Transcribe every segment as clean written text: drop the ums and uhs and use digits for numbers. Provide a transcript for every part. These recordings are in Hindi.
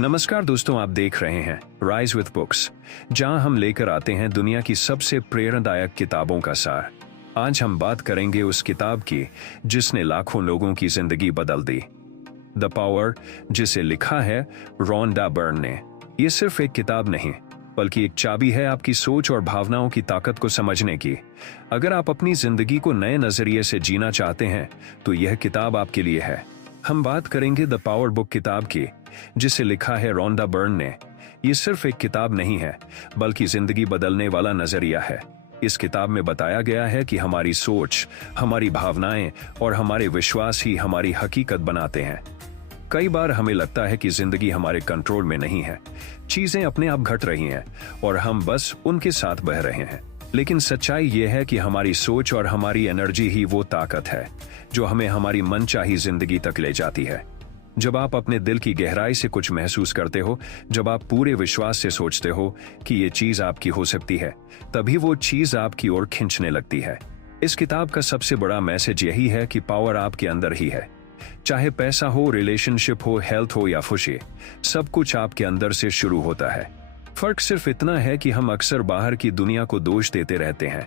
नमस्कार दोस्तों, आप देख रहे हैं राइज विद बुक्स, जहां हम लेकर आते हैं दुनिया की सबसे प्रेरणादायक किताबों का सार। आज हम बात करेंगे उस किताब की जिसने लाखों लोगों की जिंदगी बदल दी, द पावर, जिसे लिखा है रोंडा बर्न ने। ये सिर्फ एक किताब नहीं, बल्कि एक चाबी है आपकी सोच और भावनाओं की ताकत को समझने की। अगर आप अपनी जिंदगी को नए नजरिए से जीना चाहते हैं तो यह किताब आपके लिए है। हम बात करेंगे द पावर बुक किताब की, जिसे लिखा है रोंडा बर्न ने। ये सिर्फ एक किताब नहीं है, बल्कि जिंदगी बदलने वाला नजरिया है। इस किताब में बताया गया है कि हमारी सोच, हमारी भावनाएं और हमारे विश्वास ही हमारी हकीकत बनाते हैं। कई बार हमें लगता है कि जिंदगी हमारे कंट्रोल में नहीं है, चीजें अपने आप घट रही हैं और हम बस उनके साथ बह रहे हैं। लेकिन सच्चाई यह है कि हमारी सोच और हमारी एनर्जी ही वो ताकत है जो हमें हमारी मनचाही जिंदगी तक ले जाती है। जब आप अपने दिल की गहराई से कुछ महसूस करते हो, जब आप पूरे विश्वास से सोचते हो कि ये चीज आपकी हो सकती है, तभी वो चीज आपकी ओर खींचने लगती है। इस किताब का सबसे बड़ा मैसेज यही है कि पावर आपके अंदर ही है। चाहे पैसा हो, रिलेशनशिप हो, हेल्थ हो या खुशी, सब कुछ आपके अंदर से शुरू होता है। फर्क सिर्फ इतना है कि हम अक्सर बाहर की दुनिया को दोष देते रहते हैं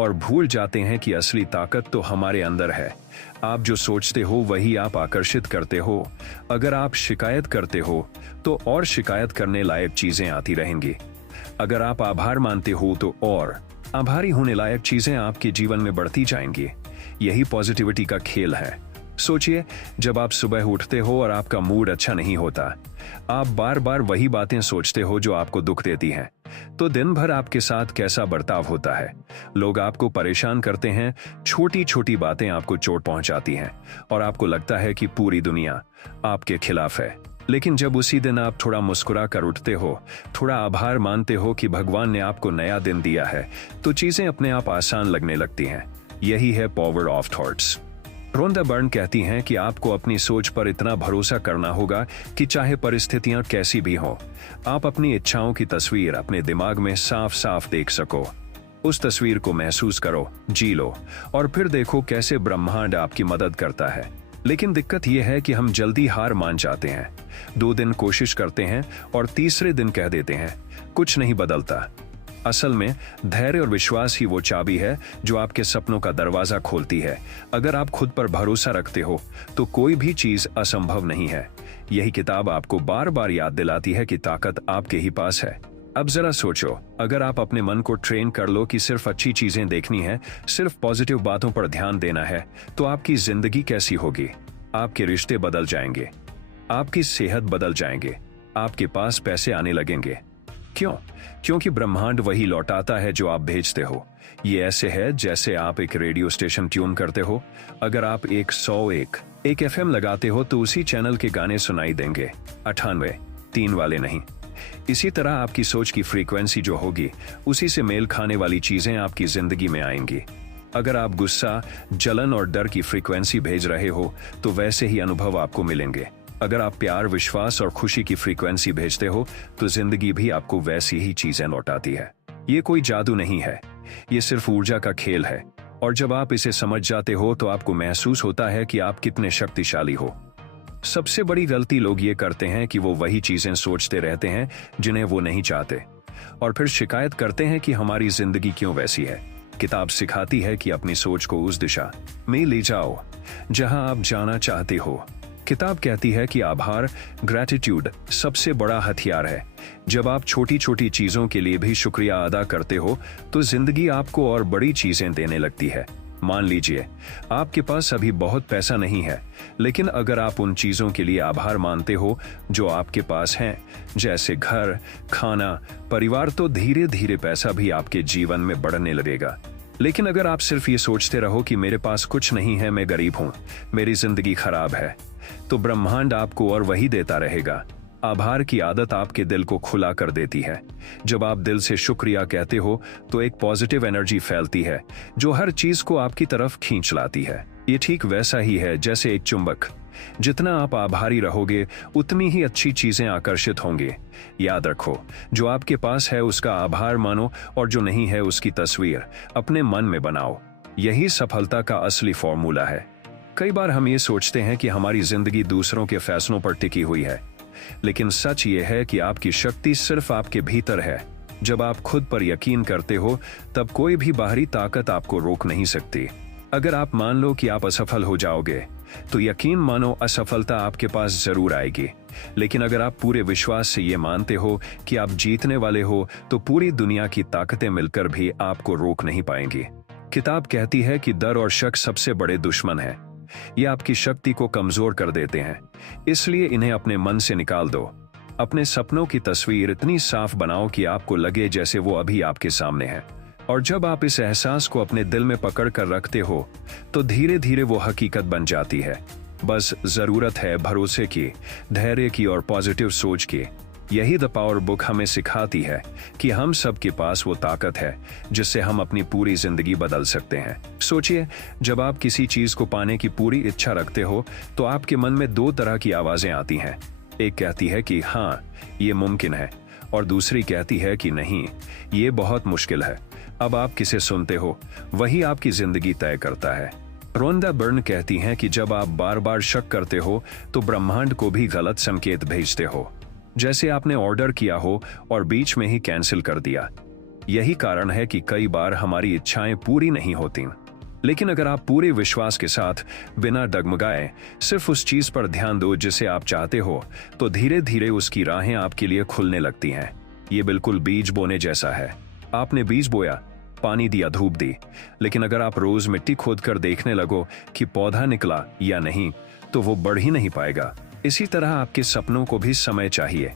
और भूल जाते हैं कि असली ताकत तो हमारे अंदर है। आप जो सोचते हो वही आप आकर्षित करते हो। अगर आप शिकायत करते हो तो और शिकायत करने लायक चीजें आती रहेंगी। अगर आप आभार मानते हो तो और आभारी होने लायक चीजें आपके जीवन में बढ़ती जाएंगी। यही पॉजिटिविटी का खेल है। सोचिए, जब आप सुबह उठते हो और आपका मूड अच्छा नहीं होता, आप बार बार वही बातें सोचते हो जो आपको दुख देती हैं, तो दिन भर आपके साथ कैसा बर्ताव होता है। लोग आपको परेशान करते हैं, छोटी छोटी बातें आपको चोट पहुंचाती हैं और आपको लगता है कि पूरी दुनिया आपके खिलाफ है। लेकिन जब उसी दिन आप थोड़ा मुस्कुरा कर उठते हो, थोड़ा आभार मानते हो कि भगवान ने आपको नया दिन दिया है, तो चीजें अपने आप आसान लगने लगती हैं। यही है power of thoughts. Rhonda Byrne कहती हैं कि आपको अपनी सोच पर इतना भरोसा करना होगा कि चाहे परिस्थितियां कैसी भी हों, आप अपनी इच्छाओं की तस्वीर अपने दिमाग में साफ साफ देख सको। उस तस्वीर को महसूस करो, जी लो और फिर देखो कैसे ब्रह्मांड आपकी मदद करता है। लेकिन दिक्कत यह है कि हम जल्दी हार मान जाते हैं। 2 दिन कोशिश करते हैं और तीसरे दिन कह देते हैं कुछ नहीं बदलता। असल में धैर्य और विश्वास ही वो चाबी है जो आपके सपनों का दरवाजा खोलती है। अगर आप खुद पर भरोसा रखते हो तो कोई भी चीज असंभव नहीं है। यही किताब आपको बार बार याद दिलाती है कि ताकत आपके ही पास है। अब जरा सोचो, अगर आप अपने मन को ट्रेन कर लो कि सिर्फ अच्छी चीजें देखनी है, सिर्फ पॉजिटिव बातों पर ध्यान देना है, तो आपकी जिंदगी कैसी होगी। आपके रिश्ते बदल जाएंगे, आपकी सेहत बदल जाएंगे, आपके पास पैसे आने लगेंगे। क्यों? क्योंकि ब्रह्मांड वही लौटाता है जो आप भेजते हो। ये ऐसे है जैसे आप एक रेडियो स्टेशन ट्यून करते हो। अगर आप 101 FM लगाते हो तो उसी चैनल के गाने सुनाई देंगे, 98 3 वाले नहीं। इसी तरह आपकी सोच की फ्रीक्वेंसी जो होगी, उसी से मेल खाने वाली चीजें आपकी जिंदगी में आएंगी। अगर आप गुस्सा, जलन और डर की फ्रीक्वेंसी भेज रहे हो तो वैसे ही अनुभव आपको मिलेंगे। अगर आप प्यार, विश्वास और खुशी की फ्रीक्वेंसी भेजते हो तो जिंदगी भी आपको वैसी ही चीजें लौटाती है। ये कोई जादू नहीं है, ये सिर्फ ऊर्जा का खेल है। और जब आप इसे समझ जाते हो तो आपको महसूस होता है कि आप कितने शक्तिशाली हो। सबसे बड़ी गलती लोग ये करते हैं कि वो वही चीजें सोचते रहते हैं जिन्हें वो नहीं चाहते, और फिर शिकायत करते हैं कि हमारी जिंदगी क्यों वैसी है। किताब सिखाती है कि अपनी सोच को उस दिशा में ले जाओ जहां आप जाना चाहते हो। किताब कहती है कि आभार, ग्रैटिट्यूड सबसे बड़ा हथियार है। जब आप छोटी छोटी चीजों के लिए भी शुक्रिया अदा करते हो तो जिंदगी आपको और बड़ी चीजें देने लगती है। मान लीजिए आपके पास अभी बहुत पैसा नहीं है, लेकिन अगर आप उन चीजों के लिए आभार मानते हो जो आपके पास हैं, जैसे घर, खाना, परिवार, तो धीरे धीरे पैसा भी आपके जीवन में बढ़ने लगेगा। लेकिन अगर आप सिर्फ ये सोचते रहो कि मेरे पास कुछ नहीं है, मैं गरीब हूं, मेरी जिंदगी खराब है, तो ब्रह्मांड आपको और वही देता रहेगा। आभार की आदत आपके दिल को खुला कर देती है। जब आप दिल से शुक्रिया कहते हो तो एक पॉजिटिव एनर्जी फैलती है जो हर चीज को आपकी तरफ खींच लाती है। ये ठीक वैसा ही है जैसे एक चुंबक। जितना आप आभारी रहोगे उतनी ही अच्छी चीजें आकर्षित होंगी। याद रखो, जो आपके पास है उसका आभार मानो और जो नहीं है उसकी तस्वीर अपने मन में बनाओ। यही सफलता का असली फॉर्मूला है। कई बार हम ये सोचते हैं कि हमारी जिंदगी दूसरों के फैसलों पर टिकी हुई है, लेकिन सच ये है कि आपकी शक्ति सिर्फ आपके भीतर है। जब आप खुद पर यकीन करते हो, तब कोई भी बाहरी ताकत आपको रोक नहीं सकती। अगर आप मान लो कि आप असफल हो जाओगे, तो यकीन मानो असफलता आपके पास जरूर आएगी। लेकिन अगर आप पूरे विश्वास से ये मानते हो कि आप जीतने वाले हो, तो पूरी दुनिया की ताकतें मिलकर भी आपको रोक नहीं पाएंगी। किताब कहती है कि डर और शक सबसे बड़े दुश्मन हैं। ये आपकी शक्ति को कमजोर कर देते हैं, इसलिए इन्हें अपने मन से निकाल दो। अपने सपनों की तस्वीर इतनी साफ बनाओ कि आपको लगे जैसे वो अभी आपके सामने है। और जब आप इस एहसास को अपने दिल में पकड़ कर रखते हो, तो धीरे धीरे वो हकीकत बन जाती है। बस जरूरत है भरोसे की, धैर्य की और पॉजिटिव सोच की। यही द पावर बुक हमें सिखाती है कि हम सब के पास वो ताकत है जिससे हम अपनी पूरी जिंदगी बदल सकते हैं। सोचिए, जब आप किसी चीज को पाने की पूरी इच्छा रखते हो, तो आपके मन में दो तरह की आवाजें आती हैं। एक कहती है कि हाँ, ये मुमकिन है, और दूसरी कहती है कि नहीं, ये बहुत मुश्किल है। अब आप किसे सुनते हो, वही आपकी जिंदगी तय करता है। रोंदा बर्न कहती हैं कि जब आप बार बार शक करते हो, तो ब्रह्मांड को भी गलत संकेत भेजते हो, जैसे आपने ऑर्डर किया हो और बीच में ही कैंसिल कर दिया। यही कारण है कि कई बार हमारी इच्छाएं पूरी नहीं होती। लेकिन अगर आप पूरे विश्वास के साथ, बिना डगमगाए, सिर्फ उस चीज पर ध्यान दो जिसे आप चाहते हो, तो धीरे धीरे उसकी राहें आपके लिए खुलने लगती हैं। ये बिल्कुल बीज बोने जैसा है। आपने बीज बोया, पानी दिया, धूप दी, लेकिन अगर आप रोज मिट्टी खोद कर देखने लगो कि पौधा निकला या नहीं, तो वो बढ़ ही नहीं पाएगा। इसी तरह आपके सपनों को भी समय चाहिए।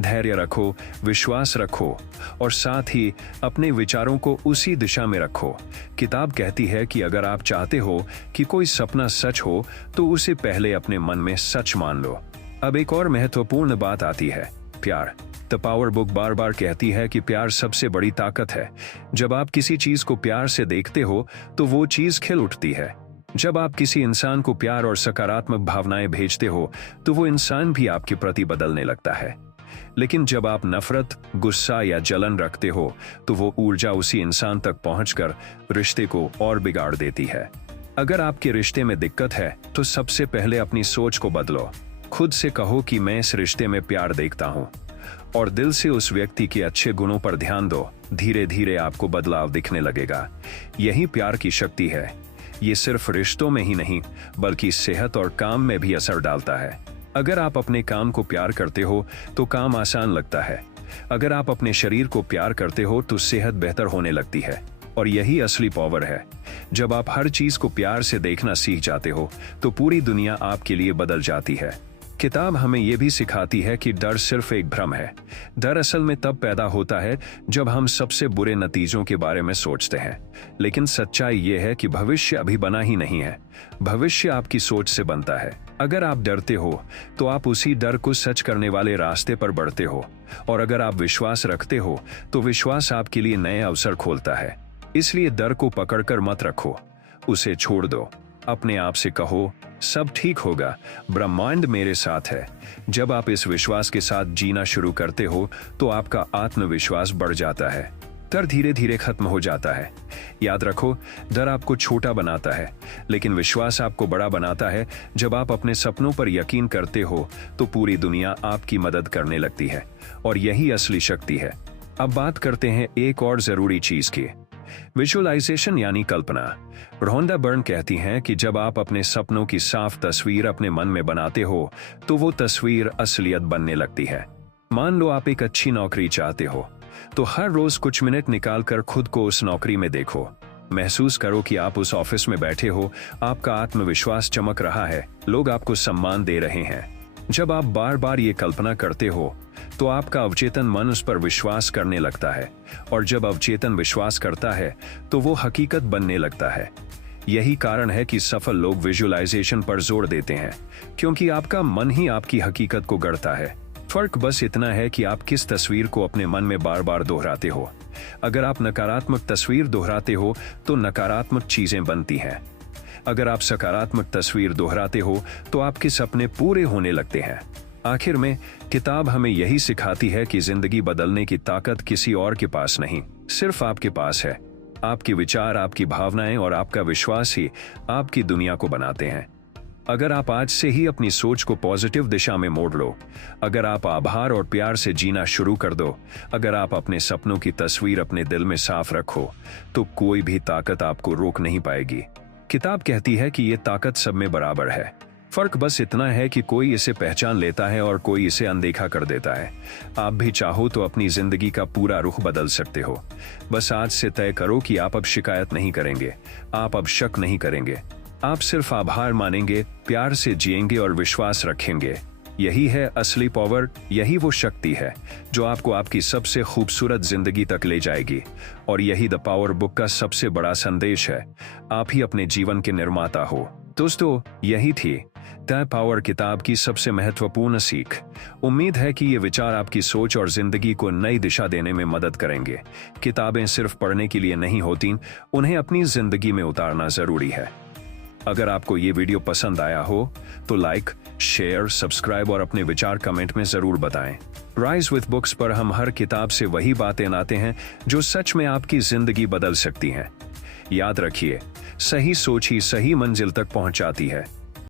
धैर्य रखो, विश्वास रखो, और साथ ही अपने विचारों को उसी दिशा में रखो। किताब कहती है कि अगर आप चाहते हो कि कोई सपना सच हो, तो उसे पहले अपने मन में सच मान लो। अब एक और महत्वपूर्ण बात आती है, प्यार। द पावर बुक बार बार कहती है कि प्यार सबसे बड़ी ताकत है। जब आप किसी चीज को प्यार से देखते हो, तो वो चीज खिल उठती है। जब आप किसी इंसान को प्यार और सकारात्मक भावनाएं भेजते हो, तो वो इंसान भी आपके प्रति बदलने लगता है। लेकिन जब आप नफरत, गुस्सा या जलन रखते हो, तो वो ऊर्जा उसी इंसान तक पहुंचकर रिश्ते को और बिगाड़ देती है। अगर आपके रिश्ते में दिक्कत है, तो सबसे पहले अपनी सोच को बदलो। खुद से कहो कि मैं इस रिश्ते में प्यार देखता हूं, और दिल से उस व्यक्ति के अच्छे गुणों पर ध्यान दो। धीरे धीरे आपको बदलाव दिखने लगेगा। यही प्यार की शक्ति है। ये सिर्फ रिश्तों में ही नहीं, बल्कि सेहत और काम में भी असर डालता है। अगर आप अपने काम को प्यार करते हो, तो काम आसान लगता है। अगर आप अपने शरीर को प्यार करते हो, तो सेहत बेहतर होने लगती है। और यही असली पावर है। जब आप हर चीज को प्यार से देखना सीख जाते हो, तो पूरी दुनिया आपके लिए बदल जाती है। किताब हमें यह भी सिखाती है कि डर सिर्फ एक भ्रम है। डर असल में तब पैदा होता है जब हम सबसे बुरे नतीजों के बारे में सोचते हैं। लेकिन सच्चाई यह है कि भविष्य अभी बना ही नहीं है। भविष्य आपकी सोच से बनता है। अगर आप डरते हो, तो आप उसी डर को सच करने वाले रास्ते पर बढ़ते हो। और अगर आप विश्वास रखते हो, तो विश्वास आपके लिए नए अवसर खोलता है। इसलिए डर को पकड़कर मत रखो, उसे छोड़ दो। अपने आप से कहो, सब ठीक होगा, ब्रह्मांड मेरे साथ है। जब आप इस विश्वास के साथ जीना शुरू करते हो, तो आपका आत्मविश्वास बढ़ जाता है। डर धीरे धीरे खत्म हो जाता है। याद रखो, डर आपको छोटा बनाता है, लेकिन विश्वास आपको बड़ा बनाता है। जब आप अपने सपनों पर यकीन करते हो, तो पूरी दुनिया आपकी मदद करने लगती है। और यही असली शक्ति है। अब बात करते हैं एक और जरूरी चीज की, विजुअलाइजेशन यानी कल्पना। रोंदा बर्न कहती हैं कि जब आप अपने सपनों की साफ तस्वीर अपने मन में बनाते हो, तो वो तस्वीर असलियत बनने लगती है। मान लो आप एक अच्छी नौकरी चाहते हो, तो हर रोज कुछ मिनट निकालकर खुद को उस नौकरी में देखो। महसूस करो कि आप उस ऑफिस में बैठे हो, आपका आत्मविश्वास चमक रहा है, लोग आपको सम्मान दे रहे हैं। जब आप बार बार ये कल्पना करते हो, तो आपका अवचेतन मन उस पर विश्वास करने लगता है। और जब अवचेतन विश्वास करता है, तो वो हकीकत बनने लगता है। यही कारण है कि सफल लोग विजुअलाइजेशन पर जोर देते हैं, क्योंकि आपका मन ही आपकी हकीकत को गढ़ता है। फर्क बस इतना है कि आप किस तस्वीर को अपने मन में बार बार दोहराते हो। अगर आप नकारात्मक तस्वीर दोहराते हो, तो नकारात्मक चीजें बनती हैं। अगर आप सकारात्मक तस्वीर दोहराते हो, तो आपके सपने पूरे होने लगते हैं। आखिर में किताब हमें यही सिखाती है कि जिंदगी बदलने की ताकत किसी और के पास नहीं, सिर्फ आपके पास है। आपके विचार, आपकी भावनाएं और आपका विश्वास ही आपकी दुनिया को बनाते हैं। अगर आप आज से ही अपनी सोच को पॉजिटिव दिशा में मोड़ लो, अगर आप आभार और प्यार से जीना शुरू कर दो, अगर आप अपने सपनों की तस्वीर अपने दिल में साफ रखो, तो कोई भी ताकत आपको रोक नहीं पाएगी। किताब कहती है कि ये ताकत सब में बराबर है। फर्क बस इतना है कि कोई इसे पहचान लेता है और कोई इसे अनदेखा कर देता है। आप भी चाहो तो अपनी जिंदगी का पूरा रुख बदल सकते हो। बस आज से तय करो कि आप अब शिकायत नहीं करेंगे, आप अब शक नहीं करेंगे, आप सिर्फ आभार मानेंगे, प्यार से जिएंगे और विश्वास रखेंगे। यही है असली पावर, यही वो शक्ति है जो आपको आपकी सबसे खूबसूरत जिंदगी तक ले जाएगी। और यही द पावर बुक का सबसे बड़ा संदेश है, आप ही अपने जीवन के निर्माता हो। दोस्तों, यही थी द पावर किताब की सबसे महत्वपूर्ण सीख। उम्मीद है कि ये विचार आपकी सोच और जिंदगी को नई दिशा देने में मदद करेंगे। किताबें सिर्फ पढ़ने के लिए नहीं होती, उन्हें अपनी जिंदगी में उतारना जरूरी है। अगर आपको ये वीडियो पसंद आया हो तो लाइक, शेयर, सब्सक्राइब और अपने विचार कमेंट में जरूर बताएं। राइज विद बुक्स पर हम हर किताब से वही बातें लाते हैं जो सच में आपकी जिंदगी बदल सकती हैं। याद रखिए, सही सोच ही सही मंजिल तक पहुंचाती है।